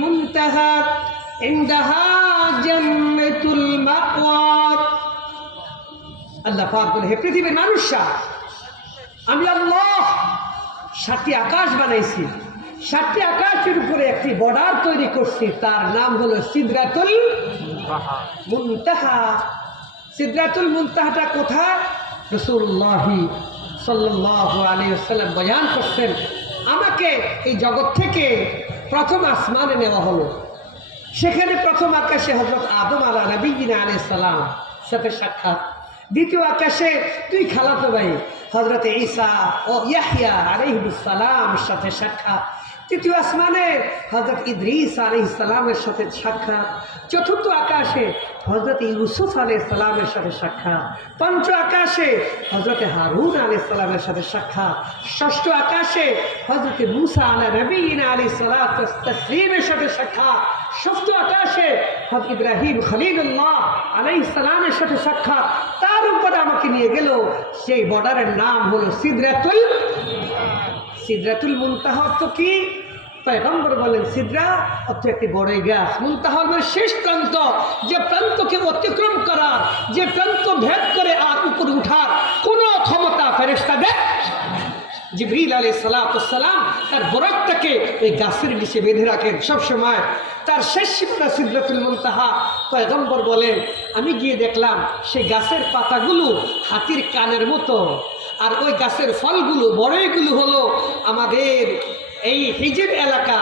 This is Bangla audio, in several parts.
মুনতাহা ইনদাহা জান্নাতুল মাওয়া। আল্লাহ পাক বলে, হে পৃথিবীর মানুষরা, আমি আল্লাহ 7টি আকাশ বানাইছি, 7টি আকাশের উপরে একটি বর্ডার তৈরি করছি, তার নাম হলো সিদরাতুল মুনতাহা। সিদরাতুল মুনতাহাটা কোথায়? রাসূলুল্লাহ সাল্লাল্লাহু আলাইহি ওয়াসাল্লাম বয়ান করছেন, আমাকে এই জগৎ থেকে প্রথম আসমানে নেওয়া হলো, সেখানে প্রথম আকাশে হযরত আদম আলাইহিস সালাম সাথে সাক্ষাৎ, দ্বিতীয় আকাশে 2 খালাতো ভাই হযরত ঈসা ও ইয়াহইয়া আলাইহিস সালামের সাথে সাক্ষাৎ, তৃতীয় আসমানে হযরত ইদ্রিস আলাইহিস সালামের সাথে সাক্ষাৎ, চতুর্থ আকাশে হযরত ইউসুফ আলাইহিস সালামের সাথে সাক্ষাৎ, পঞ্চম আকাশে হযরত হারুন আলাইহিস সালামের সাথে সাক্ষাৎ, ষষ্ঠ আকাশে হযরত মুসা আলাইহিস সালাতু ওয়াস তাসলিমের সাথে সাক্ষাৎ, সপ্তম আকাশে হযরত ইব্রাহিম খলিলুল্লাহ আলাইহিস সালামের সাথে সাক্ষাৎ। তার উপরে আমাকে নিয়ে গেল, সেই বর্ডারের নাম হলো সিদরাতুল মুনতাহা। অর্থ কি? পয়গম্বর বলেন, সিদরা অর্থ একটি বড় গাছ, মুনতাহা মানে শেষ প্রান্ত, যে প্রান্তকে অতিক্রম করার, যে প্রান্ত ভেদ করে আর উপরে উঠার কোনো ক্ষমতা ফেরেশতাদের। জিবরিল আলাইহিস সালাতু ওয়াস সালাম তার বরকটাকে এই গাছের নিচে বেঁধে রাখেন সবসময়, তার শেষ সীমানা সিদরাতুল মুনতাহা। পয়গম্বর বলেন, আমি গিয়ে দেখলাম সেই গাছের পাতাগুলো হাতির কানের মতো, আর ওই গাছের ফলগুলো বড়ইগুলো হলো আমাদের এই হিজর এলাকা।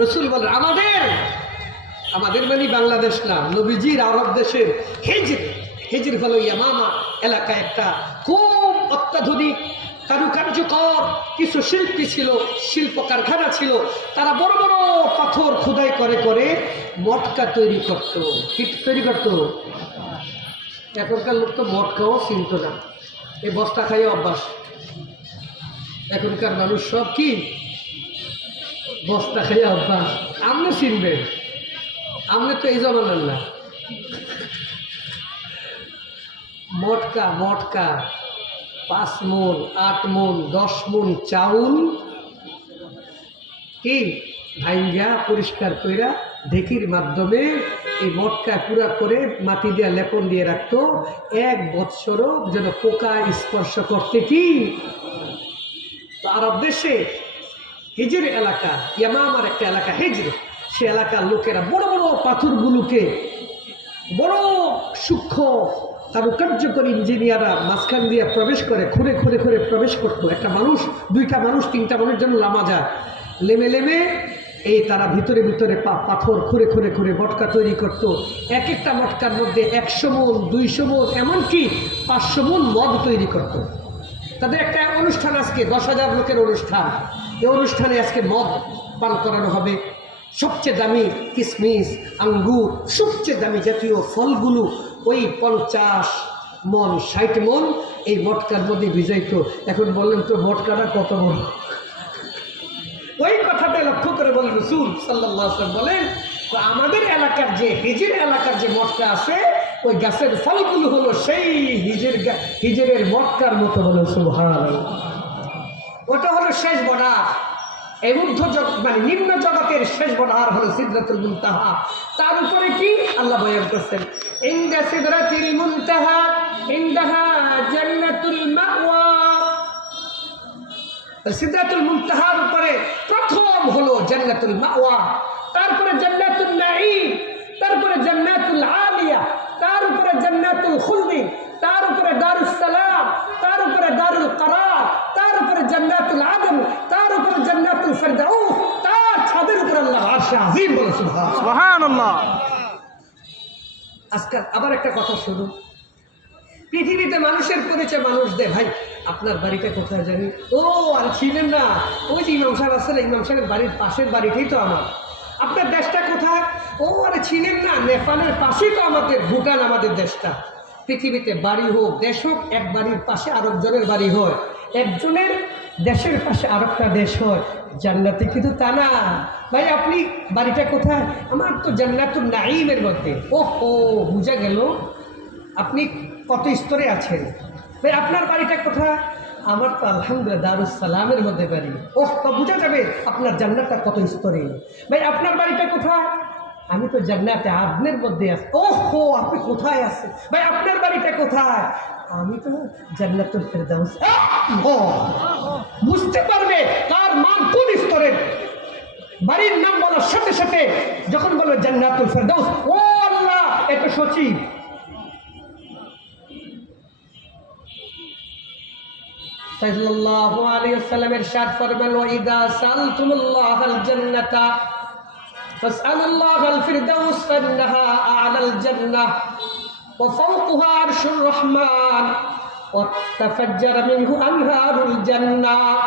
রাসূল বলেন, আমাদের মানে বাংলাদেশ না, নবীজির আরব দেশের হিজর হলো ইয়ামামা এলাকা, একটা খুব অত্যাধুনিক কারুকার্যকর কিছু শিল্পী ছিল, শিল্প কারখানা ছিল, তারা বড় বড় পাথর খোদাই করে করে মটকা তৈরি করত। কি তৈরি করত? এখনকার লোক তো মটকাও চিনত না, এই বস্তা খাইয়ে অভ্যাস। এখনকার মানুষ সব কি বস্তা খাইয়ে অভ্যাস। আপনি চিনবেন, আপনি তো এই জমানার না। মটকা 5 মণ, 8 মণ, 10 মণ চাউল কি ভাইঙ্গা পরিষ্কার কইরা ঢেকির মাধ্যমে এই মটকা পুরা করে মাটি দিয়ে লেপন দিয়ে রাখতো, 1 বৎসরও যেন পোকা স্পর্শ করতে। কি তো আরব দেশে হিজর এলাকা, ইয়ামামার একটা এলাকা হিজর, সে এলাকার লোকেরা বড় বড় পাথরগুলোকে বড় সূক্ষ্ম কারুকার্যকর ইঞ্জিনিয়াররা মাঝখান দিয়ে প্রবেশ করে খুঁড়ে প্রবেশ করতো। একটা মানুষ, 2টা মানুষ, 3টা মানুষ যেন লামা যায়, লেমে এই তারা ভিতরে পাথর খুঁড়ে মটকা তৈরি করতো। এক একটা মটকার মধ্যে 100 মণ, 200 মণ, এমনকি 500 মণ মদ তৈরি করতো। তাদের একটা অনুষ্ঠান, আজকে 10,000 লোকের অনুষ্ঠান, এই অনুষ্ঠানে আজকে মদ পান করানো হবে। সবচেয়ে দামি কিশমিশ, আঙ্গুর, সবচেয়ে দামি জাতীয় ফলগুলো ওই 50 মণ, 60 মণ এই মটকার মধ্যে ভিজাইতো। এখন বললেন তো মটকাটা কত বড়? ওই কথাটা লক্ষ্য করে বলেন রাসূল সাল্লাল্লাহু আলাইহি ওয়াসাল্লাম বলেন, তো আমাদের এলাকার যে হিজর এলাকার যে মটকা আছে, ওই গাছের ফলগুলো হলো সেই হিজরের মটকার মতো। হলো সুবহানাল্লাহ। ওটা হলো শেষ বর্ডার, এই মানে নিম্ন জগতের শেষ বর্ডার হলো সিদরাতুল মুনতাহা। তার উপরে কি আল্লাহ বয়ান করছেন, ইনদা সিদরাতিল মুনতাহা ইনদাহা জান্নাতুল মাওয়া। সিদরাতুল মুনতাহার উপরে প্রথম হলো জান্নাতুল মাওয়া, তারপরে জান্নাতুল নাঈম, তারপরে জান্নাতুল আলিয়া, তার উপরে জান্নাতুল খুলদি, তার উপরে দারুস সালাম, তার উপরে দারুল করার, তার উপরে জান্নাতুল আদন, তার উপরে জান্নাতুল ফিরদাউস, তার ছাদের উপরে আল্লাহ আরশে আজিম। বলে সুবহানাল্লাহ। আজকে আবার একটা কথা শুনুন, পৃথিবীতে মানুষের পরিচয় মানুষ দেয়, ভাই আপনার বাড়িটা কোথায় জানি? ও আর ছিলেন না, ওই যে ইমাম সাহেব আসলে ইমাম সাহেবের বাড়ির পাশের বাড়িটাই তো আমার। আপনার দেশটা কোথায়? ও আরে ছিলেন না, নেপালের পাশেই তো আমাদের ভুটান, আমাদের দেশটা। পৃথিবীতে বাড়ি হোক, দেশ হোক, এক বাড়ির পাশে আরেকজনের বাড়ি হয়, একজনের দেশের পাশে আরেকটা দেশ হয়। জান্নাতে কিন্তু তা না। ভাই আপনি বাড়িটা কোথায়? আমার তো জান্নাতুল নাঈমের মধ্যে। ও বুঝা গেল আপনি কত স্তরে আছেন। ভাই আপনার বাড়িটা কোথায়? আমার তো আলহামদুলিল্লাহ দারুস সালামের মধ্যে বাড়ি। ওহ, তো বোঝা যাবে আপনার জান্নাতটা কত স্তরে। ভাই আপনার বাড়িটা কোথায়? আমি তো জান্নাতে আদনের মধ্যে আছি। ওহো, আপনি কোথায় আছেন? ভাই আপনার বাড়িটা কোথায়? আমি তো জান্নাতুল ফেরদাউস। বুঝতে পারবে কার মান কোন স্তরের। বাড়ির নাম বলার সাথে সাথে যখন বলবে জান্নাতুল ফেরদাউস, ও আল্লাহ, এটা সচিব। সাল্লাল্লাহু আলাইহি ওয়াসাল্লাম ইরশাদ ফরমান, ওয়া ইযা সালতুমুল্লাহাল জান্নাতা ফাসআলুল্লাহাল ফিরদাউস ফান্নাহা আ'লাল জান্নাহ ওয়া ফাওকাহা আরশুর রহমান ওয়া তাফাজ্জারা মিনহু আনহারুল জান্নাহ।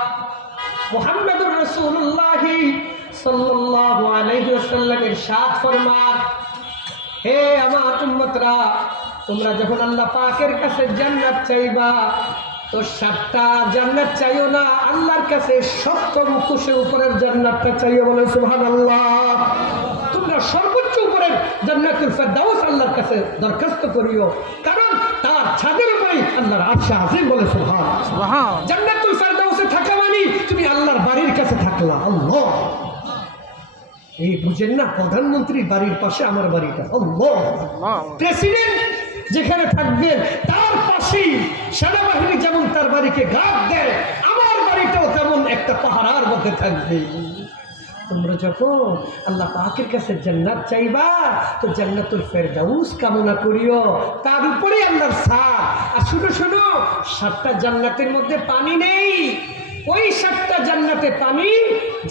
মুহাম্মাদুর রাসূলুল্লাহ সাল্লাল্লাহু আলাইহি ওয়াসাল্লাম ইরশাদ ফরমান, হে আমার উম্মতরা, তোমরা যখন আল্লাহ পাকের কাছে জান্নাত চাইবা তো 7টা জান্নাত চাইও না, আল্লাহর কাছে 70 মুখোশের উপরের জান্নাতটা চাইও। বলে সুবহানাল্লাহ। তোমরা সর্বোচ্চ উপরের জান্নাতুল ফেরদাউস আল্লাহর কাছে দরখাস্ত করিও, কারণ তার ছাদের উপরেই আল্লাহর আরশ আজিম। বলে সুবহান। জান্নাতুল ফেরদাউসে থাকা মানে তুমি আল্লাহর বাড়ির কাছে থাকলা। আল্লাহ, এই বুঝেন না, প্রধানমন্ত্রীর বাড়ির পাশে আমার বাড়িটা। আল্লাহ, প্রেসিডেন্ট যেখানে থাকবেন তার পাশেই সেনাবাহিনী যেমন তার বাড়িকে গার্ড দেয়, আমার বাড়িটাও তেমন একটা পাহারার মধ্যে থাকবে। তোমরা যখন আল্লাহ পাকের কাছে জান্নাত চাইবা তো জান্নাতুল ফেরদাউস কামনা করিও, তার উপরে আল্লাহর ছায়া। আর শুনো শুনো, 7টা জান্নাতের মধ্যে পানি নেই, ওই 7টা জান্নাতে পানি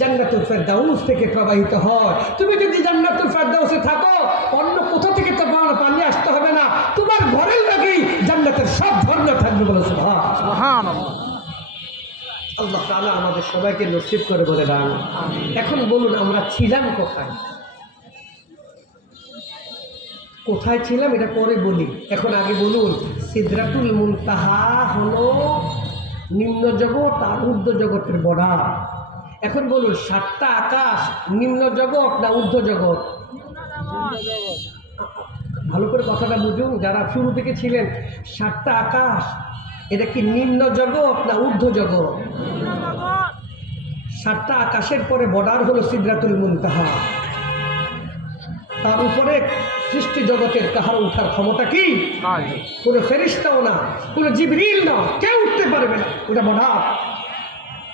জান্নাতুল ফেরদাউস থেকে প্রবাহিত হয়। তুমি যদি জান্নাতুল ফেরদাউসে থাকো, অন্য কোথা থেকে তো পানি আসতে হবে না, তোমার ঘরের লাগেই জান্নাতের সব ঝর্ণা থাকবে। বলে সুবহানাল্লাহ। আল্লাহ তাআলা আমাদের সবাইকে নসিব করে বলে দান। এখন বলুন, আমরা ছিলাম কোথায়? কোথায় ছিলাম এটা পরে বলি, এখন আগে বলুন, সিদরাতুল মুনতাহা হলো নিম্ন জগৎ আর ঊর্ধ্ব জগতের বর্ডার। এখন বলুন, 7টা আকাশ নিম্ন জগৎ না ঊর্ধ্ব জগৎ? ভালো করে কথাটা বুঝুন, যারা শুরু থেকে ছিলেন। 7টা আকাশ এটা কি নিম্ন জগৎ না ঊর্ধ্ব জগৎ? 7টা আকাশের পরে বর্ডার হলো সিদরাতুল মুনতাহা। তার উপরে সৃষ্টি জগতের কাহার উঠার ক্ষমতা কি? কোনো ফেরেশতাও না, কোনো জিবরিল না, কেউ উঠতে পারবে না। ওটা বর্ডার,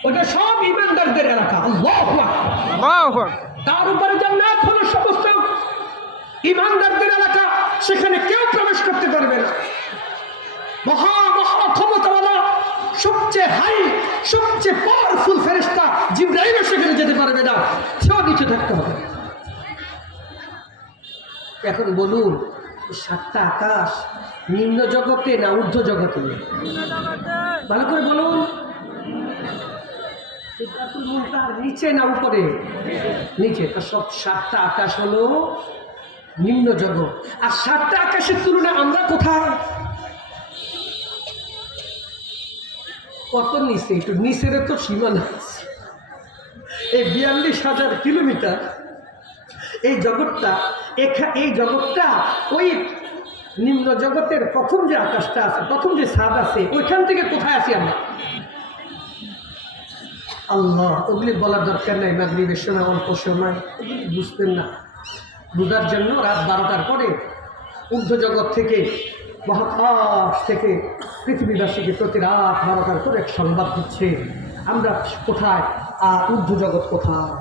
ওটা সব ইমানদারদের এলাকা। আল্লাহু আকবার। তার উপরে জান্নাত হলো সমস্ত ইমানদারদের এলাকা, সেখানে কেউ প্রবেশ করতে পারবে না। মহা মহা ক্ষমতাওয়ালা সবচেয়ে হাই সবচেয়ে পাওয়ারফুল ফেরেশতা জিবরাইলও সেখানে যেতে পারবে না, সেও নিচে থাকতে হবে। এখন বলুন, 7টা আকাশ নিম্ন জগতে না ঊর্ধ্ব জগতে? ভালো করে বলুন, নিচে না উপরে? নিচে। তো সব 7টা আকাশ হলো নিম্ন জগৎ। আর 7টা আকাশের তুলনায় আমরা কোথায়? কত নিচে? একটু নিচের তো সীমানা আছে। এই 42,000 কিলোমিটার এই জগৎটা, এই জগৎটা ওই নিম্ন জগতের প্রথম যে আকাশটা আছে, প্রথম যে ছাদ আছে, ওইখান থেকে কোথায় আছি আমরা? আল্লাহ, ওগুলি বলার দরকার নাই। মাগরিবের সময় অল্প সময় বুঝতেন না, বুঝার জন্য রাত 12টার পরে ঊর্ধ্ব জগৎ থেকে, মহাকাশ থেকে পৃথিবীবাসীকে প্রতি রাত 12টার পরে এক সংবাদ দিচ্ছে আমরা কোথায় আর ঊর্ধ্ব জগৎ কোথায়।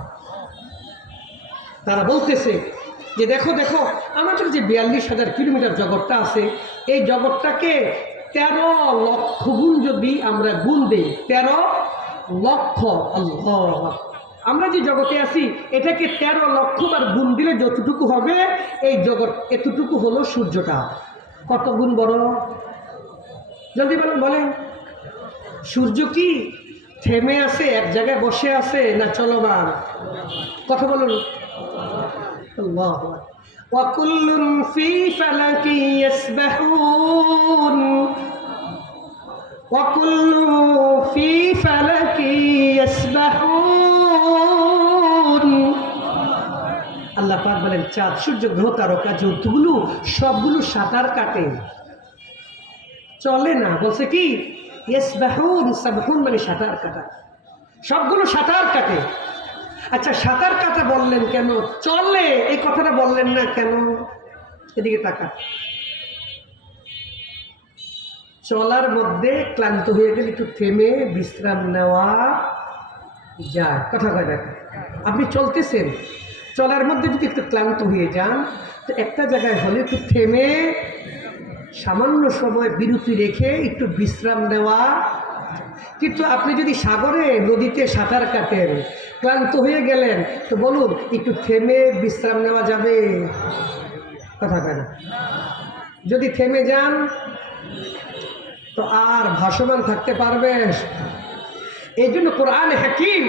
তারা বলতেছে যে দেখো দেখো, আমাদের যে 42,000 কিলোমিটার জগৎটা আছে, এই জগৎটাকে 13 লক্ষ গুণ যদি আমরা গুণ দিই, 13 লক্ষ, আল্লাহ, আমরা যে জগতে আছি এটাকে 13 লক্ষ বার গুণ দিলে যতটুকু হবে, এই জগৎ এতটুকু হলো সূর্যটা। কত গুণ বড়? জলদি বলেন, বলেন। সূর্য কি থেমে আছে, এক জায়গায় বসে আছে, না চলমান? কথা বলুন। আল্লাহু আকবার। ওয়া কুল্লুন ফি ফালাকি ইয়াসবাহুন, ওয়া কুল্লু ফি ফালাকি ইয়াসবাহুন। আল্লাহ পাক বলেন, চাঁদ, সূর্য, গ্রহ, তারকা যতগুলো সবগুলো সাঁতার কাটে, চলে না। বলছে কি, ইয়াসবাহুন, সাবহুন মানে সাঁতার কাটা, সবগুলো সাঁতার কাটে। আচ্ছা সাঁতার কাটা বললেন কেন? চলে এই কথাটা বললেন না কেন? এদিকে তাকা। চলার মধ্যে ক্লান্ত হয়ে গেলে একটু থেমে বিশ্রাম নেওয়া যায়, কথা কয় দেখেন। আপনি চলতেছেন, চলার মধ্যে যদি একটু ক্লান্ত হয়ে যান তো একটা জায়গায় হলে একটু থেমে সামান্য সময় বিরতি রেখে একটু বিশ্রাম নেওয়া। কিন্তু আপনি যদি সাগরে নদীতে সাঁতার কাটেন, ক্লান্ত হয়ে গেলেন, তো বলুন একটু থেমে বিশ্রাম নেওয়া যাবে? কথা কেন? যদি থেমে যান তো আর ভাসমান থাকতে পারবে? এই জন্য কোরআন হাকিম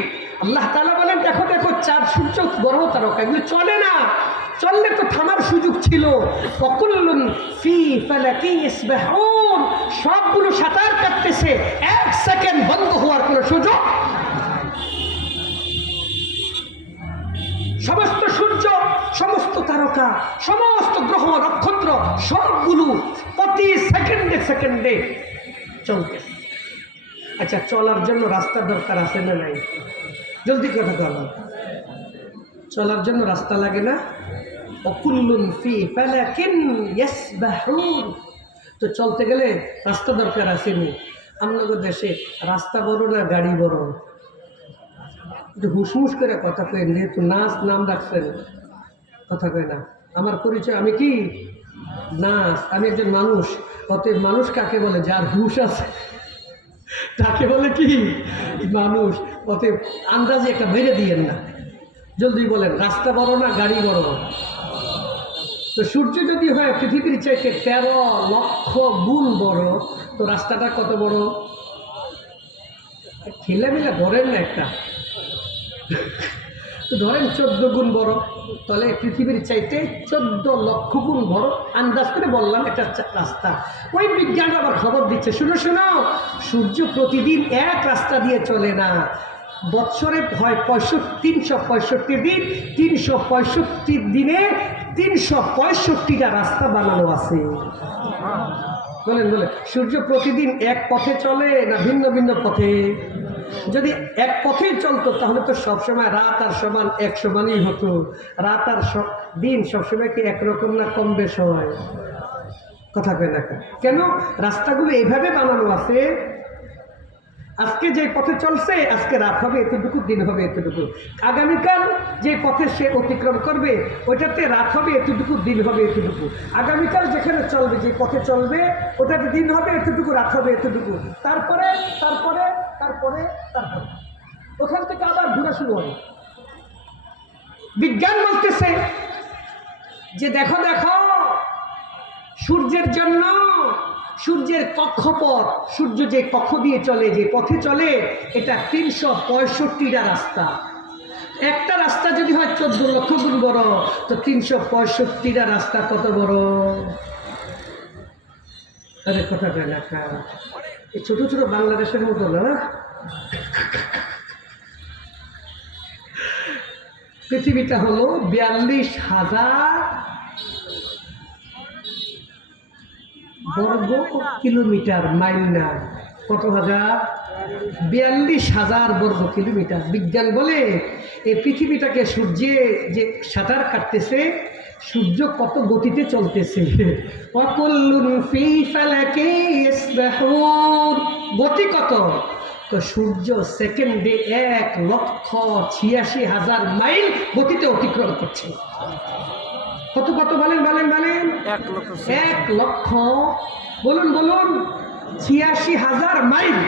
আল্লাহ তাআলা বলেন, দেখো দেখো চাঁদ সূর্য গ্রহ তারকা এগুলো চলে না, চললে তো থামার সুযোগ ছিল। ওয়াকুল্লুন ফি ফালাকিন ইয়াসবাহুন, সবগুলো সাঁতার কাটতেছে, এক সেকেন্ড বন্ধ হওয়ার কোনো সুযোগ। সমস্ত সূর্য, সমস্ত তারকা, সমস্ত গ্রহ নক্ষত্র সবগুলো প্রতি সেকেন্ডে সেকেন্ডে চলতেছে। আচ্ছা চলার জন্য রাস্তার দরকার আছে না নাই? জলদি কথা বলো, চলার জন্য রাস্তা লাগে না? ওয়াকুল্লুন ফি ফালাকিন ইয়াসবাহুন, তো চলতে গেলে রাস্তা দরকার আসেনি। আমাদের দেশে রাস্তা বড় না গাড়ি বড়? একটু হুসমুস করে কথা কই, যেহেতু নাচ নাম রাখছেন, কথা কয় না। আমার পরিচয় আমি কি? নাচ। আমি একজন মানুষ। অতএব মানুষ কাকে বলে? যার হুশ আছে তাকে বলে কি? মানুষ। অতএব আন্দাজে একটা বেড়ে দিয়েন না, জলদি বলেন রাস্তা বড় না গাড়ি বড়? তো সূর্য যদি হয় পৃথিবীর চাইতে 13 লক্ষ গুণ বড়, তো রাস্তাটা কত বড়? ঠেলামেলা ধরেন না একটা, তো ধরেন 14 গুণ বড়, তাহলে পৃথিবীর চাইতে 14 লক্ষ গুণ বড় আন্দাজ করে বললাম একটা রাস্তা। ওই বিজ্ঞান আবার খবর দিচ্ছে, শুনো শোনো, সূর্য প্রতিদিন এক রাস্তা দিয়ে চলে না, বৎসরে হয় 365 দিন, 365 দিনে 365টা রাস্তা বানানো আছে। বলেন বলেন, সূর্য প্রতিদিন এক পথে চলে না ভিন্ন ভিন্ন পথে? যদি এক পথেই চলতো তাহলে তো সবসময় রাত আর সমান এক সমানই হতো। রাত আর দিন সবসময় কি একরকম না, কম বেশ হয়? কথা কয় না কেন? রাস্তাগুলো এইভাবে বানানো আছে, আজকে যে পথে চলছে আজকে রাত হবে এতটুকু, দিন হবে এতটুকু। আগামীকাল যে পথে সে অতিক্রম করবে ওইটাতে রাত হবে এতটুকু, দিন হবে এতটুকু। আগামীকাল যেখানে চলবে, যে পথে চলবে ওটাতে দিন হবে এতটুকু, রাত হবে এতটুকু। তারপরে তারপরে তারপরে তারপরে ওখান থেকে আবার ঘুরে শুরু হবে। বিজ্ঞান বলতেছে যে দেখো দেখো, সূর্যের জন্য সূর্যের কক্ষপথ, সূর্য যে কক্ষ দিয়ে চলে, যে পথে চলে, এটা 365টা রাস্তা। একটা রাস্তা যদি হয় 14 লক্ষ গুণ বড়, তো 365টা রাস্তা কত বড়? আরে কথা কয় না, এই ছোট ছোট বাংলাদেশের মতো না। পৃথিবীটা হলো 42,000 বর্গ কিলোমিটার, মাইল না। কত হাজার? 42,000 বর্গ কিলোমিটার। বিজ্ঞান বলে এই পৃথিবীটাকে সূর্যে যে সাঁতার কাটতেছে, সূর্য কত গতিতে চলতেছে। ওয়াকুল্লুন ফি ফালাকিন ইয়াসবাহুন, গতি কত? তো সূর্য সেকেন্ডে 1,86,000 মাইল গতিতে অতিক্রম করছে। কত কত বলেন বলেন বলেন? 1 লক্ষ বলুন বলুন 86,000 মাইল।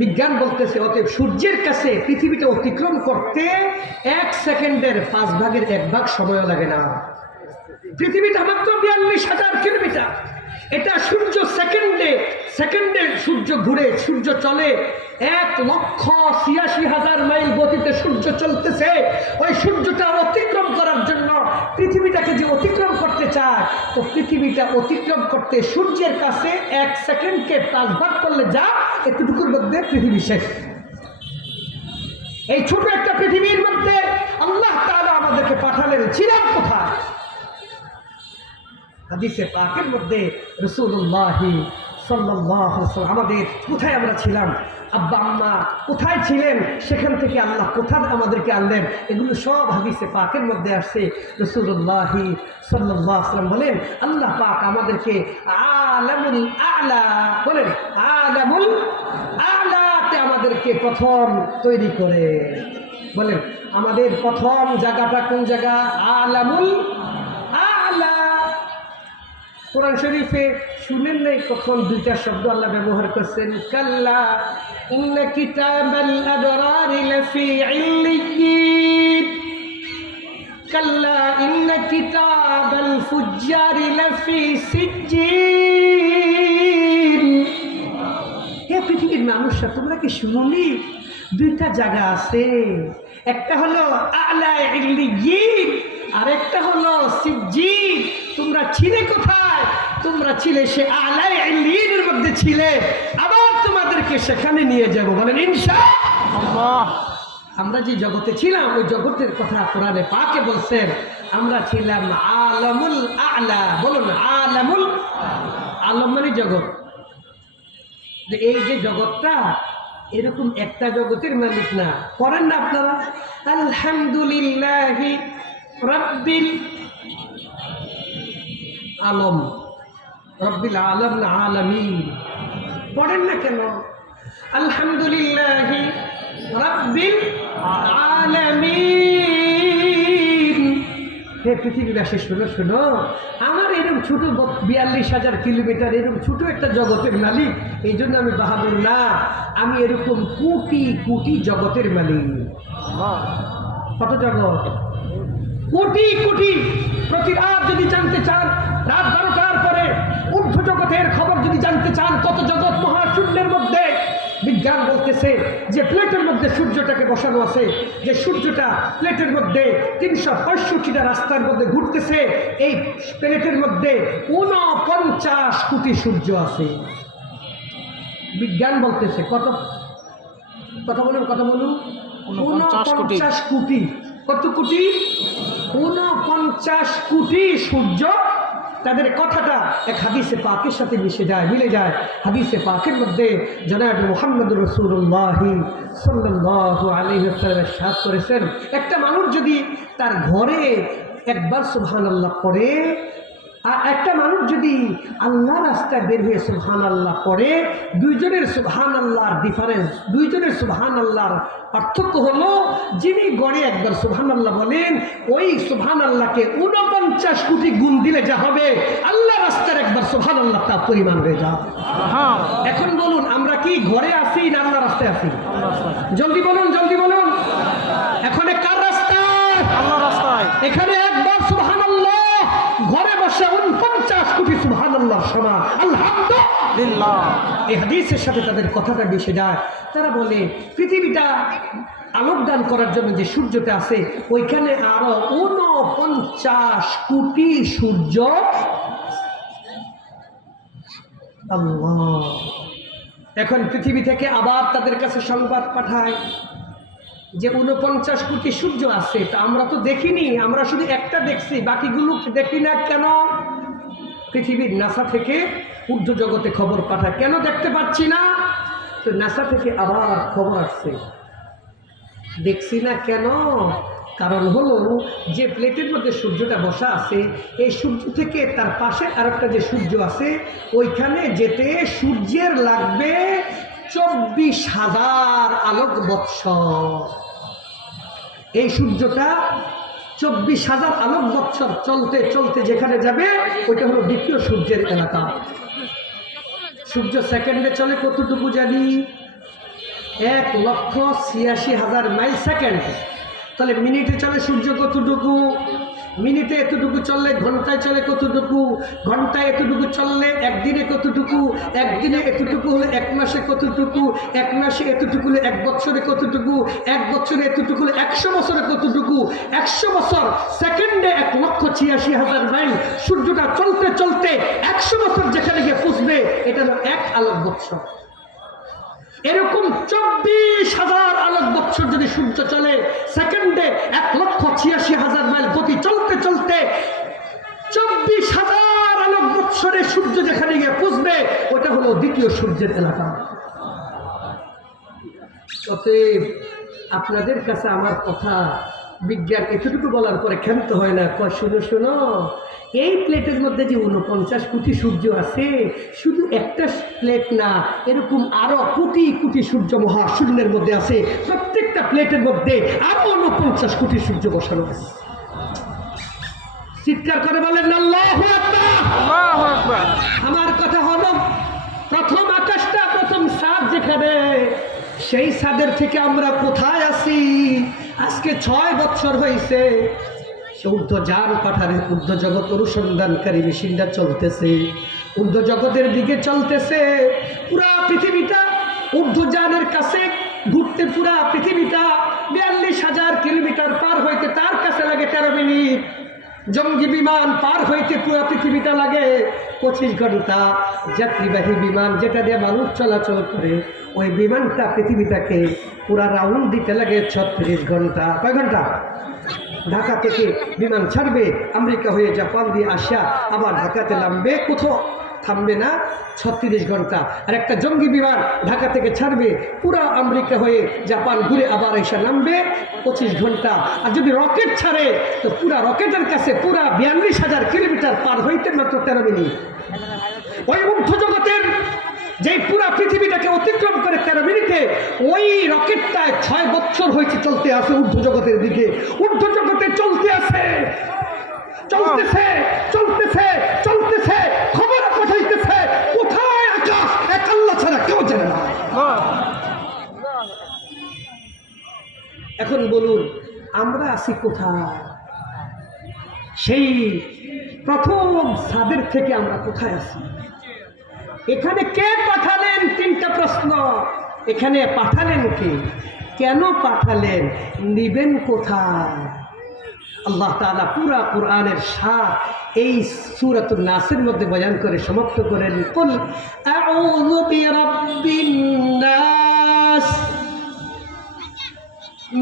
বিজ্ঞান বলতেছে অতএব সূর্যের কাছে পৃথিবীটা অতিক্রম করতে 1 সেকেন্ডের 5 ভাগের 1 ভাগ সময় লাগে না। পৃথিবীটা মাত্র 42,000 কিলোমিটার। এটা সূর্য সেকেন্ডে সেকেন্ডে সূর্য ঘুরে, সূর্য চলে 1,86,000 মাইল গতিতে সূর্য চলতেছে। ওই সূর্যটা অতিক্রম করার জন্য পৃথিবীটাকে যে অতিক্রম করতে চায়, তো পৃথিবীটা অতিক্রম করতে সূর্যের কাছে 1 সেকেন্ডকে 5 ভাগ করলে যা, এতটুকুর মধ্যে পৃথিবী শেষ। এই ছোট একটা পৃথিবীর মধ্যে আল্লাহ তাআলা আমাদেরকে পাঠালেন, ছিলাম কোথায়? হাদিসে পাকের মধ্যে রাসূলুল্লাহ সাল্লাল্লাহু আলাইহি ওয়াসাল্লাম আমাদের কোথায় আমরা ছিলাম, আব্বা আম্মা কোথায় ছিলেন, সেখান থেকে আল্লাহ কোথায় আমাদেরকে আনলেন, এগুলো সব হাদিসে পাকের মধ্যে আসছে। রাসূলুল্লাহ সাল্লাল্লাহু আলাইহি ওয়াসাল্লাম বলেন আল্লাহ পাক আমাদেরকে আলামুল আ'লা বলেন আলামুল আ'লাতে আমাদেরকে প্রথম তৈরি করে। বলেন আমাদের প্রথম জায়গাটা কোন জায়গা? আলামুল আ'লা। কোরআন শরীফে শুনেন নাই কখন দুইটা শব্দ আল্লাহ ব্যবহার করছেন? কাল্লা ইন্না কিতাবাল আবরারি লাফি ইল্লিয়িন, কাল্লা ইন্না কিতাবাল ফুজ্জারি লাফি সিজ্জিন। হে পৃথিবীর মানুষরা, তোমরা কি শুনুনি দুইটা জায়গা আছে, একটা হলো আ'লা ইল্লিয়িন আর একটা হলো সিজ্জিন। তোমরা ছিলে কোথায়? তোমরা ছিলে সে আ'লা ইল্লিয়িনের মধ্যে ছিলে, আবার তোমাদেরকে সেখানে নিয়ে যাব। বলেন ইনশাআল্লাহ। আমরা যে জগতে ছিলাম ওই জগতের কথা কোরআনে পাকে বলছেন, আমরা ছিলাম আলামুল আ'লা। বলুন আলামুল, আলম মানে জগৎ। এই যে জগৎটা এরকম একটা জগতের মালিক না। করেন না আপনারা আলহামদুলিল্লাহি রাব্বিল আলম, রব্বিল আলম না আলামিন পড়েন না কেন? আলহামদুলিল্লাহি রাব্বিল আলামিন। হে পৃথিবীবাসী শোনো শোনো, আমার এরকম ছোট 42,000 কিলোমিটার এরকম ছোট একটা জগতের মালিক, এই জন্য আমি বাহাদুর না, আমি এরকম কোটি কোটি জগতের মালিক। কত জগৎ? কোটি কোটি। প্রতি রাত যদি জানতে চান, রাত 12টার পরে ঊর্ধ্ব জগতের খবর যদি জানতে চান, কত জগৎ মহাশূন্যের মধ্যে, বিজ্ঞান বলতেছে যে প্লেটের মধ্যে সূর্যটাকে বসানো আছে, যে সূর্যটা প্লেটের মধ্যে 365টা রাস্তার মধ্যে ঘুরতেছে, এই প্লেটের মধ্যে 49 কোটি সূর্য আছে। বিজ্ঞান বলতেছে কত? কথা বলুন, কথা বলুন। 49 কোটি। কত কোটি? 49 কোটি সূর্য। তাদের কথাটা এক হাদিসে পাকের সাথে মিশে যায়, মিলে যায়। হাদিসে পাকের মধ্যে জনাব মুহাম্মদুর রাসূলুল্লাহ সাল্লাল্লাহু আলাইহি ওয়াসাল্লাম ইরশাদ করেছেন, একটা মানুষ যদি তার ঘরে একবার সুবহানাল্লাহ পড়ে, আর একটা মানুষ যদি আল্লাহ রাস্তায় বের হয়ে সুবহানাল্লাহ পড়ে, দুইজনের সুবহানাল্লাহর ডিফারেন্স, দুইজনের সুবহানাল্লাহর পার্থক্য হলো, যিনি গড়ে একবার সুবহানাল্লাহ বলেন, ওই সুবহানাল্লাহকে 49 কোটি গুণ দিলে যা হবে, আল্লাহ রাস্তার একবার সুবহানাল্লাহ তার পরিমাণ হয়ে যাবে। এখন বলুন, আমরা কি ঘরে আছি না আল্লাহ রাস্তায় আছি? জলদি বলুন, জলদি বলুন। এখন কার রাস্তায়? আল্লাহ রাস্তায়। এখানে একবার সুবহানাল্লাহ ঘরে বসে 49 কোটি সুবহানাল্লাহ সমান। আলহামদুলিল্লাহ। এই হাদিসের সাথে তাদের কথাটা মিশে যায়। তারা বলে পৃথিবীটা আলোকদান করার জন্য যে সূর্যটা আছে, ওইখানে আরো 49 কোটি সূর্য। আল্লাহ। এখন পৃথিবী থেকে আবার তাদের কাছে সংবাদ পাঠায় যে 49 কোটি সূর্য আছে, তা আমরা তো দেখিনি, আমরা শুধু একটা দেখছি, বাকিগুলো দেখি না কেন? পৃথিবীর নাসা থেকে ঊর্ধ্ব জগতে খবর পাঠায়, কেন দেখতে পাচ্ছি না? তো নাসা থেকে আবার খবর আসছে, দেখছি না কেন? কারণ হলো যে প্লেটের মধ্যে সূর্যটা বসা আছে, এই সূর্য থেকে তার পাশে আরেকটা যে সূর্য আছে, ওইখানে যেতে সূর্যের লাগবে 24,000 আলোক বৎসর। এই সূর্যটা 24,000 আলোক বৎসর চলতে চলতে যেখানে যাবে, ওইটা হলো দ্বিতীয় সূর্যের এলাকা। সূর্য সেকেন্ডে চলে কতটুকু জানি? 1,86,000 মাইল সেকেন্ড। তাহলে মিনিটে চলে সূর্য কতটুকু? মিনিটে এতটুকু চললে ঘন্টায় চলে কতটুকু? ঘন্টায় এতটুকু চললে একদিনে কতটুকু? একদিনে এতটুকু হলে এক মাসে কতটুকু? এক মাসে এতটুকু হলে এক বছরে কতটুকু? এক বছরে এতটুকু হলে 100 বছরে কতটুকু? 100 বছর সেকেন্ডে 1,86,000 মাইল। সূর্যটা চলতে চলতে 100 বছর যেখানে গিয়ে পুষবে, এটা হলো 1 আলোক বৎসর। এরকম 24,000 আলোক বৎসর যদি সূর্য চলে, সেকেন্ডে 1,86,000 মাইল গতি চলতে চলতে 24,000 আলোক বৎসরে সূর্য যেখানে গিয়ে পুষবে, ওটা হলো হলো দ্বিতীয় সূর্যের এলাকা। অতএব আপনাদের কাছে আমার কথা, বিজ্ঞান এতটুকু বলার পরে ক্ষান্ত হয় না, কয় শুনো শুনো, এই প্লেটের মধ্যে যে 49 কোটি সূর্য আছে, শুধু একটা প্লেট না, এরকম আরো কোটি কোটি সূর্য মহাশূন্যের মধ্যে আছে। প্রত্যেকটা প্লেটের মধ্যে আরো 49 কোটি সূর্য বসানো আছে। চিৎকার করে বলেন আল্লাহু আকবার, আল্লাহু আকবার। আমার কথা হলো, প্রথম আকাশটা, প্রথম চাঁদ যেখানে, সেই চাঁদের থেকে আমরা কোথায় আছি? আজকে 6 বছর হয়েছে ঊর্ধ্বযান পাঠারে ঊর্ধ্ব জগৎ অনুসন্ধানকারী মেশিনটা চলতেছে, ঊর্ধ্ব জগতের দিকে চলতেছে। পুরা পৃথিবীটা ঊর্ধ্বযানের কাছে ঘুরতে, পুরা পৃথিবীটা 42,000 কিলোমিটার পার হইতে তার কাছে লাগে 13 মিনিট। জঙ্গি বিমান পার হইতে পুরো পৃথিবীটা লাগে 25 ঘন্টা। যাত্রীবাহী বিমান যেটা দিয়ে মানুষ চলাচল করে, ওই বিমানটা পৃথিবীটাকে পুরা রাউন্ড দিতে লাগে 36 ঘন্টা। কয় ঘন্টা? ঢাকা থেকে বিমান ছাড়বে, আমেরিকা হয়ে জাপান দিয়ে আসা, আবার ঢাকাতে নামবে, কোথাও থামবে না, 36 ঘন্টা। আর একটা জঙ্গি বিমান ঢাকা থেকে ছাড়বে, পুরা আমেরিকা হয়ে জাপান ঘুরে আবার এসে নামবে 25 ঘন্টা। আর যদি রকেট ছাড়ে তো পুরা রকেটের কাছে পুরা 42,000 কিলোমিটার পার হইতে মাত্র 13 মিনিট। ওই ঊর্ধ্ব জগতের যে পুরা পৃথিবীটাকে অতিক্রম করে 13 মিনিটে, ওই রকেটটায় 6 বছর হয়েছে চলতে আছে ঊর্ধ্ব জগতের দিকে। ঊর্ধ্ব জগতে চলতে আছে, চলতেছে চলতেছে চলতেছে, খবর পাঠাইতেছে কোথায় আকাশ, এক আল্লাহ ছাড়া কেউ জানে না। এখন বলুন আমরা আছি কোথায়? সেই প্রথম ছাদের থেকে আমরা কোথায় আছি? এখানে কে পাঠালেন? 3টা প্রশ্ন। এখানে পাঠালেন কে? কেন পাঠালেন? নিবেন কোথায়? আল্লাহ তাআলা পুরা কোরআনের সার এই সূরাতুন নাসের মধ্যে বয়ান করে সমাপ্ত করেন, কুল আউযু বিরাব্বিন নাস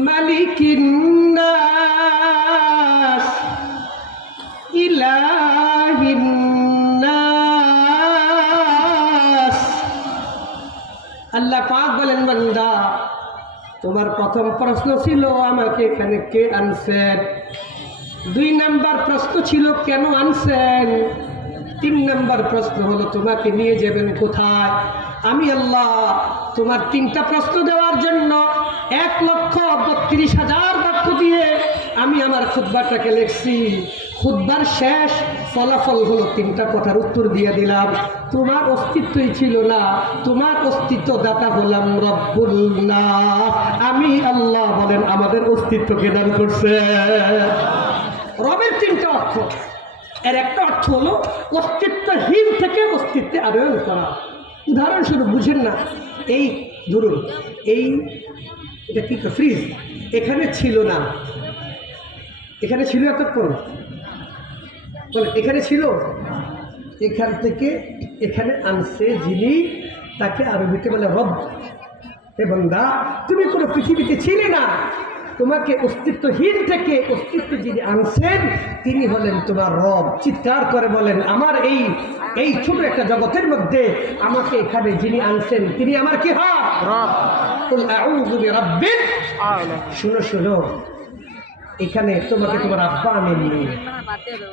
মালিকিন নাস ইলাহিন নাস। আল্লাহ পাক বলেন, বান্দা তোমার প্রথম প্রশ্ন ছিল আমাকে এখানে কে আনছেন, 2 নাম্বার প্রশ্ন ছিল কেন আনছেন, 3 নাম্বার প্রশ্ন হলো তোমাকে নিয়ে যাবেন কোথায়। আমি আল্লাহ তোমার 3টা প্রশ্ন দেওয়ার জন্য 1,32,000 বাক্য দিয়ে আমি আমার খুতবাটাকে লিখছি। খুতবার শেষ ফলাফল হলো 3টা কথার উত্তর দিয়ে দিলাম। তোমার অস্তিত্বই ছিল না, তোমার অস্তিত্ব দাতা হলাম রব্বুল নাস, আমি আল্লাহ। বলেন আমাদের অস্তিত্বকে দান করছে। রবের 3টা অর্থ। এর একটা অর্থ হলো অস্তিত্বহীন থেকে অস্তিত্বে আরোহণ করা। উদাহরণস্বরূপ বুঝেন না, এই ধরুন এটা কি ফ্রিজ, এখানে ছিল না, এখানে ছিল এতক্ষণ, বলে এখানে ছিল, এখান থেকে এখানে আনছে যিনি, তাকে আরবিতে বলে রব। এবং তুমি কোনো পৃথিবীতে ছিলে না, তোমাকে অস্তিত্বহীন থেকে অস্তিত্বে যিনি আনছেন তিনি হলেন তোমার রব। চিৎকার করে বলেন আমার এই ছোট একটা জগতের মধ্যে আমাকে এখানে যিনি আনছেন তিনি আমার কি হয়? রব। কুল আউযু বিরাব্বিন আলামিন। শুনো শুনো, এখানে তোমাকে তোমার আব্বা আনেননি,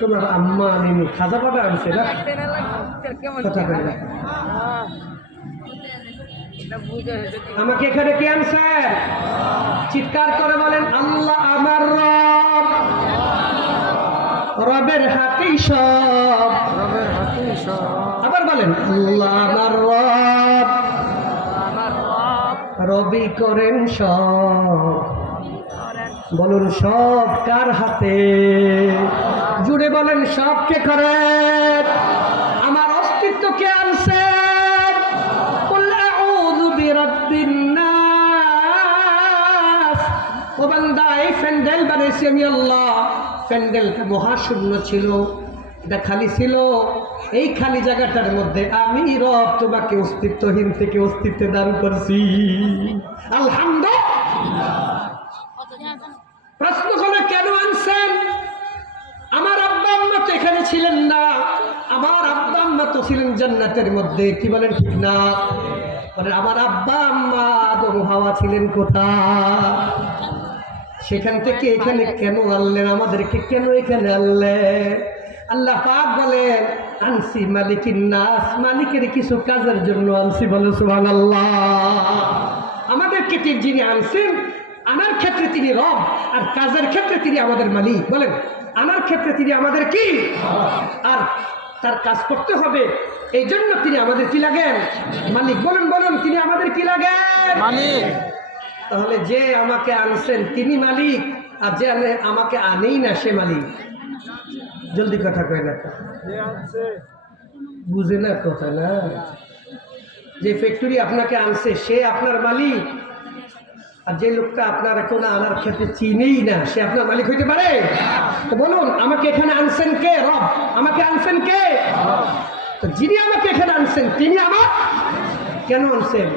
তোমার আম্মা আনেনি, খাজা বাবা আনছে না। কথা বলে না, আমাকে এখানে কে আনছে? চিৎকার করে বলেন আল্লাহ আমার রব। রবের হাতেই সব, রবের হাতেই সব। আবার বলেন আল্লাহ আমার রব, রবি করেন সব। বলুন সব কার হাতে? জুড়ে বলেন সব কে করেন? আমার অস্তিত্ব কে আনছে? ও বান্দা, এই প্যান্ডেল বানিয়েছি আমি আল্লাহ। প্যান্ডেলটা মহাশূন্য ছিল, এটা খালি ছিল। এই খালি জায়গাটার মধ্যে আমি রব তোমাকে অস্তিত্বহীন থেকে অস্তিত্বে দান করছি। আলহামদুলিল্লাহ। প্রশ্ন হলো কেন আনছেন? আমার আব্বা আম্মা তো এখানে ছিলেন না, আমার আব্বা আম্মা তো ছিলেন জান্নাতের মধ্যে, কি বলেন ঠিক না? মানে আমার আব্বা আম্মা আদম হাওয়া ছিলেন কোথায়? সেখান থেকে এখানে কেন আনলেন? আমাদেরকে কেন এখানে আনলেন? আল্লাহ পাক বলেন আনসি মালিকিন নাস, মালিকের কিছু কাজের জন্য আনসি। বলে সুবহানাল্লাহ। আমাদেরকে যিনি আনছেন, আনার ক্ষেত্রে তিনি রব, আর কাজের ক্ষেত্রে তিনি আমাদের মালিক। বলেন, আনার ক্ষেত্রে তিনি আমাদের কি, আর তার কাজ করতে হবে, এই জন্য তিনি আমাদের কি লাগেন? মালিক। বলুন বলুন, তিনি আমাদের কি লাগেন? মালিক। তাহলে যে আমাকে আনছেন তিনি মালিক, আর যে আমাকে আনেই না সে মালিক। জলদি কথা কয় না, বুঝে না কথা না? যে ফ্যাক্টরি আপনাকে আনছে সে আপনার মালিক, আর যে লোকটা আপনার কোনো আনার ক্ষেত্রে চিনেই না সে আপনার মালিক হইতে পারে? তো বলুন, আমাকে এখানে আনছেন কে? রব। আমাকে আনছেন কে? তো যিনি আমাকে এখানে আনছেন তিনি আমার কেন আনছেন?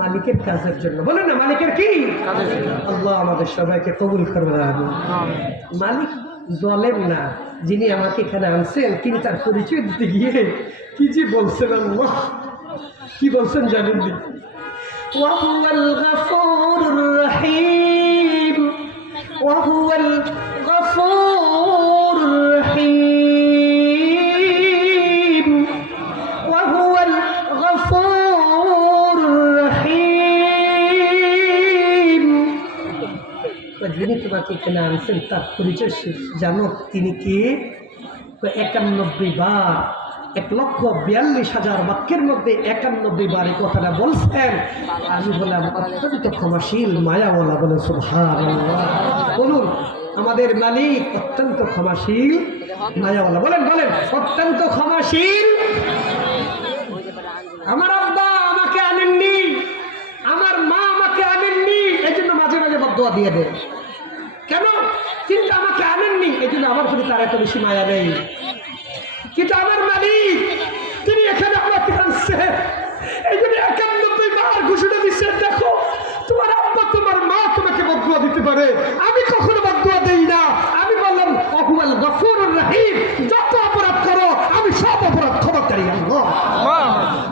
মালিকের কাজের জন্য। বলেন না, মালিকের কি কাজের জন্য। আল্লাহ আমাদের সবাইকে কবুল করবে। মালিক জলেম না, যিনি আমাকে এখানে আনছেন তিনি তার পরিচয় দিতে গিয়ে কি যে বলছেন, আল্লাহ কি বলছেন জানেন? وهو الغفور الرحيم وهو الغفور الرحيم وهو الغفور الرحيم। যিনি তোমাকে এখানে আনছেন তার পরিচয় জানো তিনি কি? 91 বার, 1,42,000 বাক্যের মধ্যে 91 বার এই কথাটা বলছেন। আমি বললাম অত্যন্ত ক্ষমাশীল মায়াওয়ালা। বলে সুবহানাল্লাহ। বলুন, আমাদের মালিক অত্যন্ত ক্ষমাশীল মায়াওয়ালা। বলেন বলেন, অত্যন্ত ক্ষমাশীল। আমার আব্বা আমাকে আনেননি, আমার মা আমাকে আনেননি, এই জন্য মাঝে মাঝে বদদুয়া দিয়ে দেয়। কেন? কিন্তু আমাকে আনেননি, এই জন্য আমার প্রতি তার এত বেশি মায়া নেই। কিন্তু আমার মালিক তিনি এখানে আমাকে আনছে, এই জন্য 91 বার ঘোষণা দিচ্ছে, দেখো তোমার আব্বা তোমার মা তোমাকে বদদুয়া দিতে পারে, আমি কখনো বদদুয়া দেই না। আমি বললাম ওহুয়াল গফুরুর রহিম, যত অপরাধ করো আমি সব অপরাধ ক্ষমাকারী আল্লাহ।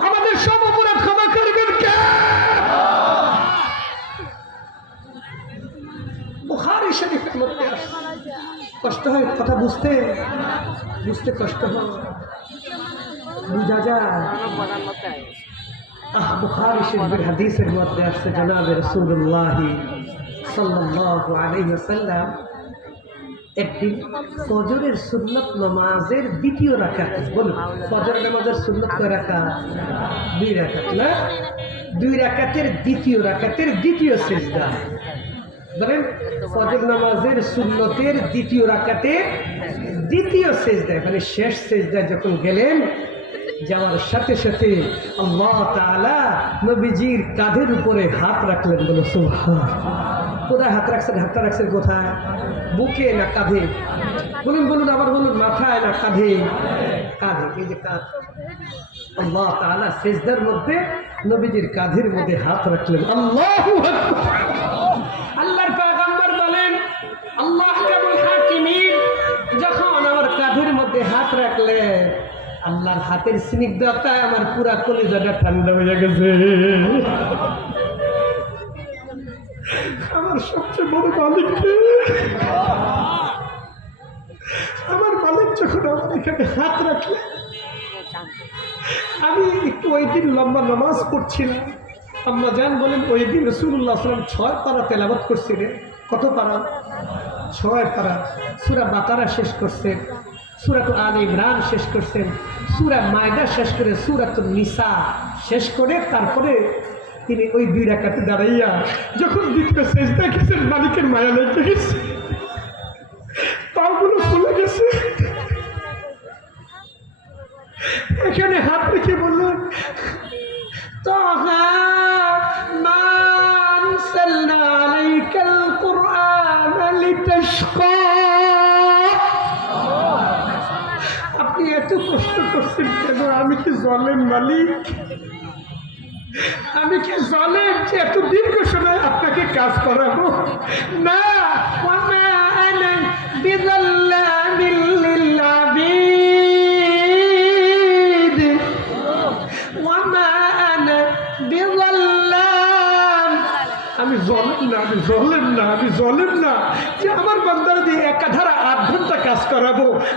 আমাদের সব অপরাধ ক্ষমা করবেন কে? বুখারী শরীফের মধ্যে কষ্ট হয় কথা বুঝতে, বুঝতে কষ্ট হয়, বুঝা যায়। বুখারী শরীফের হাদিসের মধ্যে আসছে জনাবে রাসূলুল্লাহ সাল্লাল্লাহু আলাইহি ওয়াসাল্লাম একদিন ফজরের সুন্নত নামাজের দ্বিতীয় রাকাত, বলুন ফজর নামাজের সুন্নত কয় রাকাত? 2 রাকাত না? 2 রাকাতের দ্বিতীয় রাকাতের দ্বিতীয় সিজদা। বলেন, ফজর নামাজের সুন্নতের দ্বিতীয় রাকাতের দ্বিতীয় সিজদায়, মানে শেষ সিজদায় যখন গেলেন, যাওয়ার সাথে সাথে আল্লাহ তাআলা নবীজির কাঁধের উপরে হাত রাখলেন। বলে সুবহানাল্লাহ। কোথায় হাত রাখছেন? হাতটা রাখছেন কোথায়? বুকে না কাঁধে? বলুন বলুন, আবার বলুন, মাথায় না কাঁধে? কাঁধে। এই যে কাঁধ, আল্লাহ তাআলা সিজদার মধ্যে নবীজির কাঁধের মধ্যে হাত রাখলেন। আল্লাহু আকবার। আল্লাহর পয়গম্বর বলেন, আল্লাহ কাবুল হাকিমিন যখন আমার কাঁধের মধ্যে হাত রাখলে, আল্লাহর হাতের স্নিগ্ধতায় আমার পুরা কলিজাটা ঠান্ডা হয়ে গেছে। আমার সবচেয়ে বড় মালিক, আমার মালিক যখন আমার এখানে হাত রাখলে, আমি একটু ওই দিন লম্বা নামাজ পড়ছিলাম। আম্মা জান বলেন ওই দিন রাসূলুল্লাহ সাল্লাল্লাহু আলাইহি ওয়াসাল্লাম 6 পারা তেলাওয়াত করছিলেন। কত পারা? 6 পারা। সূরা বাকারা শেষ করছেন, সূরাতুল আলে ইমরান শেষ করছেন, সূরা মায়দা শেষ করে সূরাতুন নিসা শেষ করে তারপরে তিনি ওই 2 রাকাতে দাঁড়াইয়া যখন দ্বিতীয় সিজদায় গেছেন, মালিকের মায়া লেগে গেছে, পাগুলো ফুলে গেছে। এখানে হাত রেখে বললেন, তাহা মা আনসালনা আলাইকাল কুরআন লিতাশকা। আপনি এত কষ্ট করছেন কেন? আমি কি জালেম মালিক? আমি কি জালেম যে এত দীর্ঘ সময় আপনাকে কাজ করাবো? না, ওয়ামা আনা বিযাল্লামিল লিল আবিদ।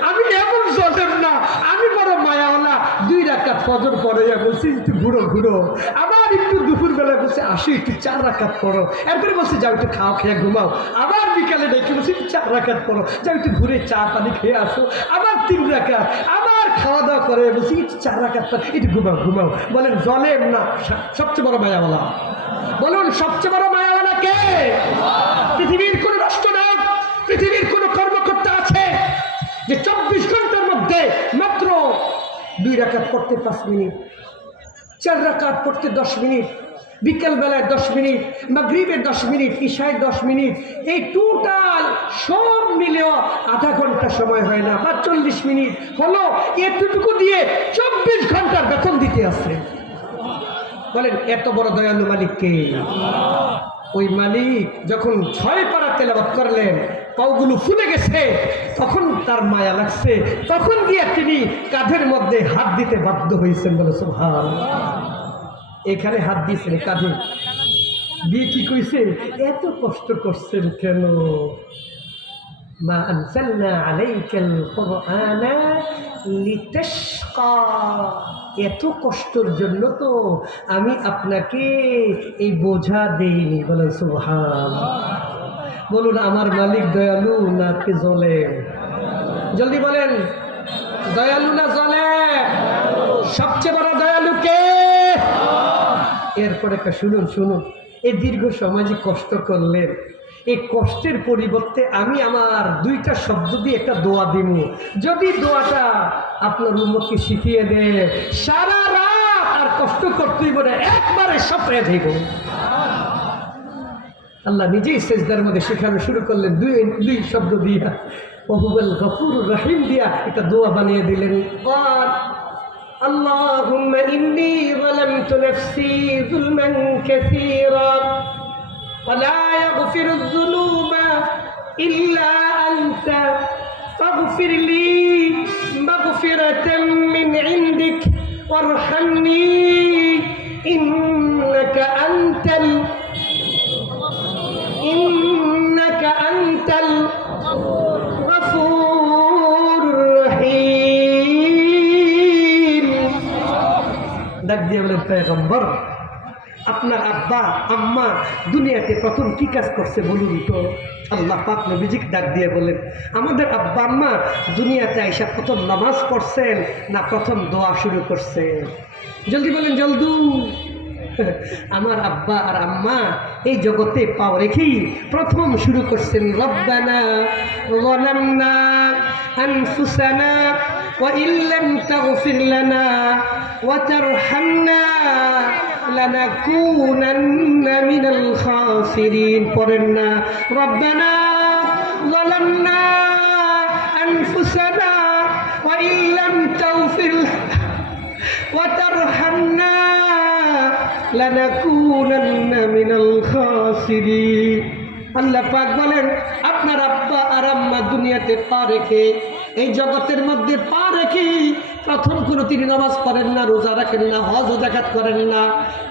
আমি এমন জলেম না, আমি বড় মায়াওয়ালা। 2 রাকাত ফজর পড়ে বলছি একটু ঘুরো ঘুরো, আবার একটু দুপুর বেলায় বলছে আসো একটু 4 রাকাত পড়ো, এরপরে বলছে যাও একটু খাও খেয়ে ঘুমাও, আবার বিকালে ডেকে বলছি একটু 4 রাকাত পড়ো, যাও একটু ঘুরে চা পানি খেয়ে আসো, আবার 3 রাকাত, আবার খাওয়া দাওয়া করে বলছি একটু 4 রাকাত পর একটু ঘুমাও ঘুমাও। বলেন জলেম না সবচেয়ে বড় মায়াওয়ালা? বলুন সবচেয়ে বড় মায়াওয়ালা কে? পৃথিবীর কোন রাষ্ট্রনায়ক, পৃথিবীর কোন কর্মকর্তা আছে যে 24 ঘন্টার মধ্যে মাত্র 2 রাকাত পড়তে 5 মিনিট, 4 রাকাত পড়তে 10 মিনিট, বিকেল বেলায় 10 মিনিট, মাগরিবে 10 মিনিট, ইশায় 10 মিনিট, এই টোটাল সব মিলেও আধা ঘন্টা সময় হয় না বা 40 মিনিট হলো, এতটুকু দিয়ে 24 ঘন্টার বেতন দিতে আসছে। বলেন এত বড় দয়ালু মালিক কে? ওই মালিক যখন 6 পারা তেলাওয়াত করলেন, পাগুলো ফুলে গেছে, তখন তার মায়া লাগছে, তখন গিয়ে তিনি কাঁধের মধ্যে হাত দিতে বাধ্য হয়েছেন। বলে সুবহানাল্লাহ। এখানে হাত দিয়েছেন কাঁধে দিয়ে, কি কইছে? এত কষ্ট করছেন কেন? মা আনজালনা আলাইকাল কুরআনা লিতাশকা, এত কষ্টের জন্য তো আমি আপনাকে এই বোঝা দেইনি। বলেন সুবহানাল্লাহ। বলুন আমার মালিক দয়ালু না কি জালেম? জলদি বলেন, দয়ালু না জালেম? সবচেয়ে বড় দয়ালু কে? এরপরে একটা শুনুন শুনুন, এই দীর্ঘ সময় যে কষ্ট করলেন, এই কষ্টের পরিবর্তে আমি আমার 2টা শব্দ দিয়ে একটা দোয়া দিব। যদি দোয়াটা আপনার উম্মতকে শিখিয়ে দেয়, সারা রাত আর কষ্ট করতেই বলে একবারে সব পেয়ে যাইব। আল্লাহ নিজেই সেজদার মধ্যে শেখানো শুরু করলেন 2 শব্দ দিয়া, ওহুয়াল গফুরুর রহিম দিয়া একটা দোয়া বানিয়ে দিলেন। اللهم إني ظلمت نفسي ظلما كثيرا ولا يغفر الذنوب إلا أنت فاغفر لي مغفرة من عندك وارحمني إنك أنت الغفور الرحيم। ডাক দিয়ে বলেন পয়গম্বর, আপনার আব্বা আম্মা দুনিয়াতে প্রথম কি কাজ করছে বলুন তো? আল্লাহ পাক নবীজিকে ডাক দিয়ে বলেন, আমাদের আব্বা আম্মা দুনিয়াতে আইসা প্রথম নামাজ পড়ছেন না প্রথম দোয়া শুরু করছেন? জলদি বলেন জলদি। আমার আব্বা আর আম্মা এই জগতে পাও রেখেই প্রথম শুরু করছেন রব্বানা যালামনা আনফুসানা ওয়া ইল্লাম তাগফির লানা ওয়া তারহামনা লানাকুনান্না মিনাল খাসিরিন। পড়েন না, রব্বানা যালামনা আনফুসানা ওয়া ইল্লাম তাগফির ওয়া তারহামনা লানাকুনান্না মিনাল খাসিরিন। আল্লাহ পাক বলেন, আপনার আব্বা আর আম্মা দুনিয়াতে পা রেখে, এই জগতের মধ্যে পা রেখে প্রথম কোনো তিনি নামাজ পড়েন না, রোজা রাখেন না, হজ ও যাকাত করেন না।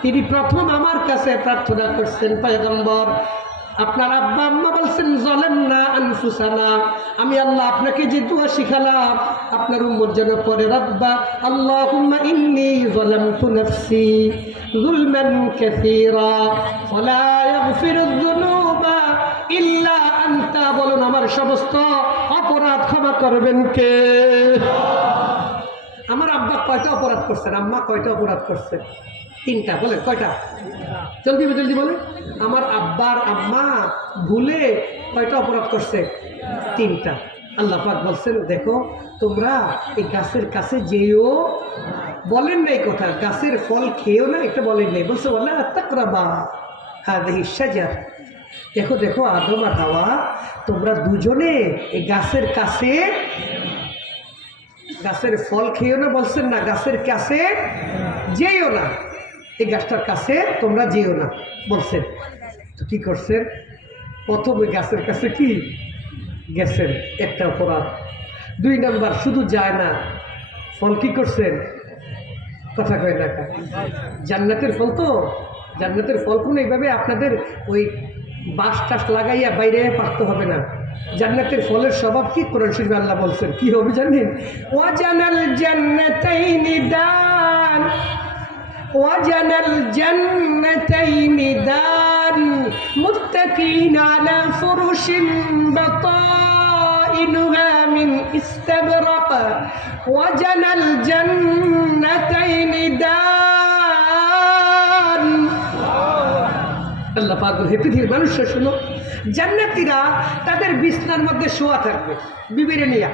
তিনি প্রথম আমার কাছে প্রার্থনা করছেন, পয়গম্বর আপনার আব্বা আম্মা বলছেন যালামনা আনফুসানা, আমি আল্লাহ আপনাকে যে দোয়া শিখালাম আপনার উম্মত যেন পড়ে, রব্বা আল্লাহুম্মা ইন্নী যালামতু নাফসি যুলমান কাসীরা ওয়া লা ইয়াগফিরুয যুনুবা ইল্লা আনতা। বলুন আমার সমস্ত অপরাধ ক্ষমা করবেন কে? আমার আব্বা কয়টা অপরাধ করছেন? আম্মা কয়টা অপরাধ করছেন? 3টা। বলে কয়টা? জলদি জলদি বলে। আমার আব্বার আম্মা ভুলে কয়টা অপরাধ করছে? 3টা। আল্লাহ পাক বলছেন, দেখো তোমরা এই গাছের কাছে যেও, বলেন না এই কথা, গাছের ফল খেয়েও না, এটা বলেন নাই, বলছে ওয়ালা তাকরাবা হাযিহি শাজার। দেখো দেখো আদম আর হাওয়া, তোমরা দুজনে এই গাছের কাছে, গাছের ফল খেয়েও না বলছেন না, গাছের কাছে যেও না, এই গাছটার কাছে তোমরা যেও না বলছেন। তো কি করছেন? প্রথম ওই গাছের কাছে কি গেছেন, একটা অপরাধ। 2 নাম্বার, শুধু যায় না, ফল কি করছেন? কথা কয় না, জান্নাতের ফল তো, জান্নাতের ফল কোন এইভাবে আপনাদের ওই বাঁশ টাস লাগাইয়া বাইরে পারতে হবে না, জান্নাতের ফলের স্বভাব কি কোরআন শরীফে আল্লাহ বলছেন কি হবে জানেন? ওয়াজানাল জান্নাতাইনি দান, ওয়াজানাল জান্নাতাইনি দান মুত্তাকিনা আলা ফুরুশিন বাতাইনুহা মিন ইস্তাবরাক ওয়াজানাল জান্নাতাইনি দান। আল্লাহ পাক হে পৃথিবীর মানুষরা শোনো, জান্নাতীরা তাদের বিছনার মধ্যে শোয়া থাকবে বিবিরে নিয়া।